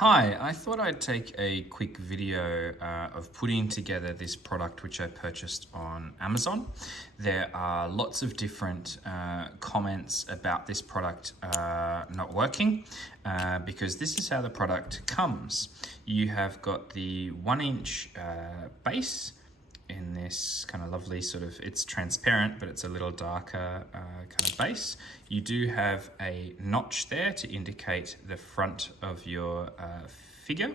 Hi, I thought I'd take a quick video of putting together this product which I purchased on Amazon. There are lots of different comments about this product not working because this is how the product comes. You have got the 1-inch base in this kind of lovely sort of, it's transparent, but it's a little darker kind of base. You do have a notch there to indicate the front of your figure.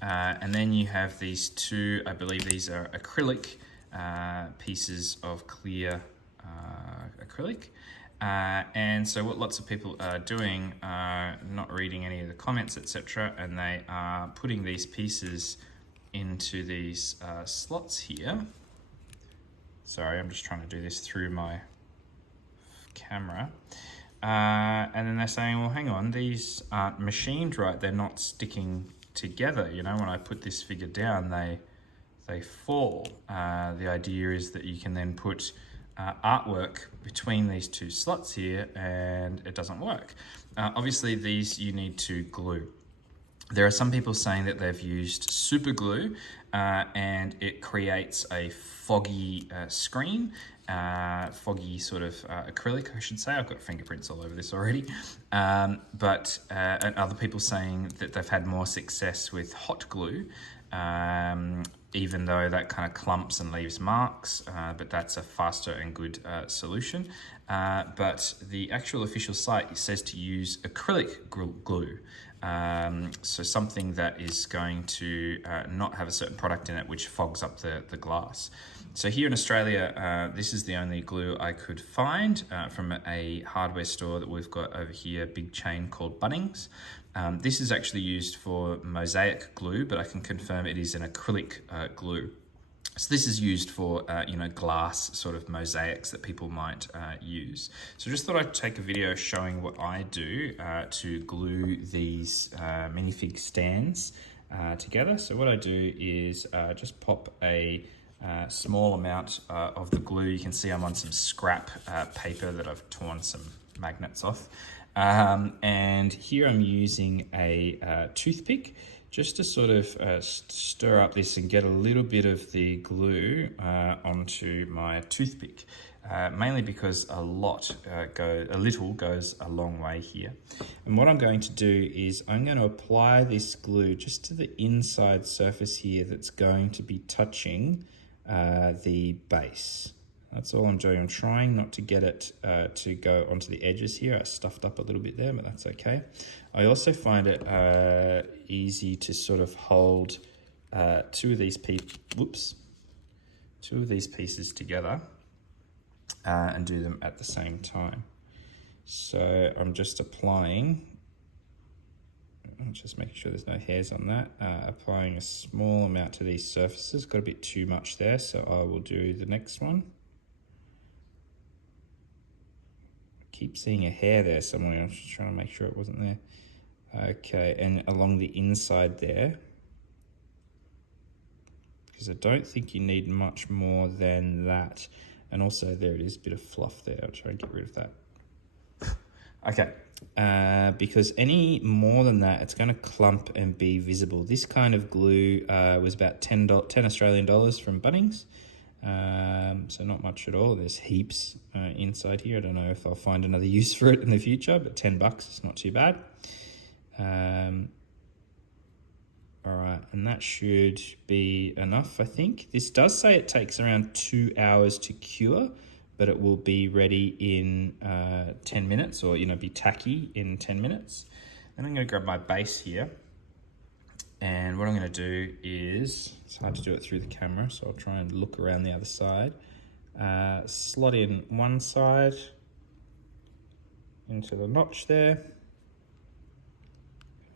And then you have these two, I believe these are acrylic pieces of clear acrylic. And so what lots of people are doing are not reading any of the comments, etc. And they are putting these pieces into these slots here. Sorry, I'm just trying to do this through my camera. And then they're saying, well, hang on, these aren't machined right. They're not sticking together. You know, when I put this figure down, they fall. The idea is that you can then put artwork between these two slots here and it doesn't work. Obviously, these you need to glue. There are some people saying that they've used super glue and it creates a foggy screen, foggy sort of acrylic, I should say. I've got fingerprints all over this already. And other people saying that they've had more success with hot glue, even though that kind of clumps and leaves marks, but that's a faster and good solution. But the actual official site says to use acrylic glue. So something that is going to not have a certain product in it which fogs up the glass. So here in Australia, this is the only glue I could find from a hardware store that we've got over here, a big chain called Bunnings. This is actually used for mosaic glue, but I can confirm it is an acrylic glue. So this is used for, glass sort of mosaics that people might use. So just thought I'd take a video showing what I do to glue these minifig stands together. So what I do is just pop a small amount of the glue. You can see I'm on some scrap paper that I've torn some magnets off. And here I'm using a toothpick just to sort of stir up this and get a little bit of the glue onto my toothpick, mainly because a little goes a long way here. And what I'm going to do is I'm going to apply this glue just to the inside surface here that's going to be touching the base. That's all I'm doing. I'm trying not to get it to go onto the edges here. I stuffed up a little bit there, but that's okay. I also find it easy to sort of hold two of these pieces together and do them at the same time. So I'm just applying, I'm just making sure there's no hairs on that, applying a small amount to these surfaces. Got a bit too much there, so I will do the next one. Keep seeing a hair there somewhere. I'm just trying to make sure it wasn't there. Okay, and along the inside there, because I don't think you need much more than that. And also there it is, a bit of fluff there. I'll try and get rid of that. Okay, because any more than that, it's going to clump and be visible. This kind of glue was about $10 Australian dollars from Bunnings. So not much at all. There's heaps inside here. I don't know if I'll find another use for it in the future, but $10 is not too bad. All right, and that should be enough, I think. This does say it takes around 2 hours to cure, but it will be ready in 10 minutes, or be tacky in 10 minutes. Then I'm going to grab my base here. And what I'm going to do is, it's hard to do it through the camera, so I'll try and look around the other side. Slot in one side into the notch there.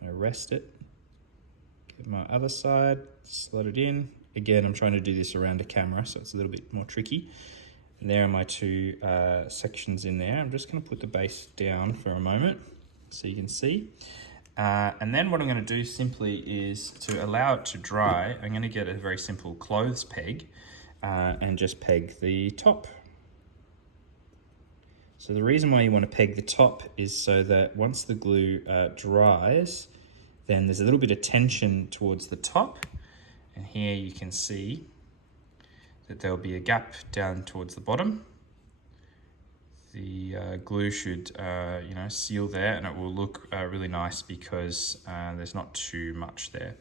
Rest it. Get my other side, slot it in. Again, I'm trying to do this around a camera, so it's a little bit more tricky. And there are my two sections in there. I'm just going to put the base down for a moment so you can see. And then what I'm going to do simply is to allow it to dry. I'm going to get a very simple clothes peg and just peg the top. So the reason why you want to peg the top is so that once the glue dries, then there's a little bit of tension towards the top. And here you can see that there'll be a gap down towards the bottom. The glue should, seal there, and it will look really nice because there's not too much there.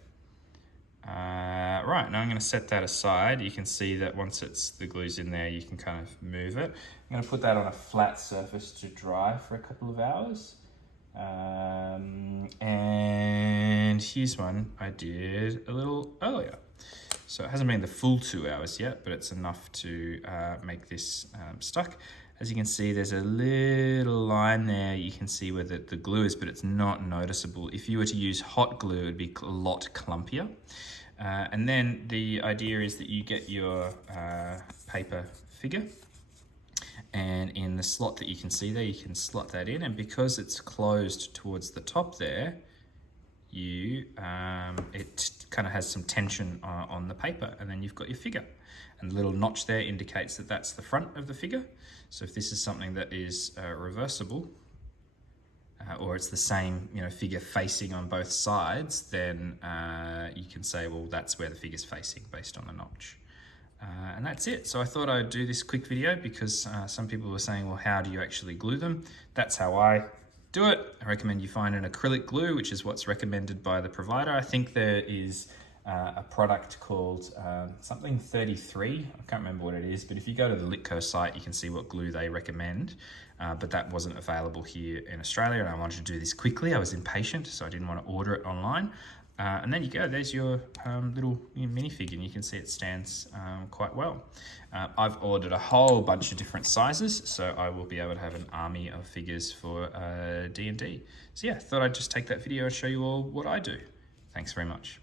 Right, now I'm going to set that aside. You can see that once the glue's in there, you can kind of move it. I'm going to put that on a flat surface to dry for a couple of hours. And here's one I did a little earlier. So it hasn't been the full 2 hours yet, but it's enough to make this stuck. As you can see, there's a little line there. You can see where the glue is, but it's not noticeable. If you were to use hot glue, it would be a lot clumpier. And then the idea is that you get your paper figure, and in the slot that you can see there, you can slot that in, and because it's closed towards the top there, it kind of has some tension on the paper, and then you've got your figure. And the little notch there indicates that that's the front of the figure. So if this is something that is reversible, or it's the same figure facing on both sides, then you can say, well, that's where the figure's facing based on the notch. And that's it. So I thought I'd do this quick video because some people were saying, well, how do you actually glue them? That's how I do it. I recommend you find an acrylic glue, which is what's recommended by the provider. I think there is a product called something 33. I can't remember what it is, but if you go to the Litko site, you can see what glue they recommend. But that wasn't available here in Australia, and I wanted to do this quickly. I was impatient, so I didn't want to order it online. And then you go, there's your little minifig, and you can see it stands quite well. I've ordered a whole bunch of different sizes, so I will be able to have an army of figures for D&D. So yeah, thought I'd just take that video and show you all what I do. Thanks very much.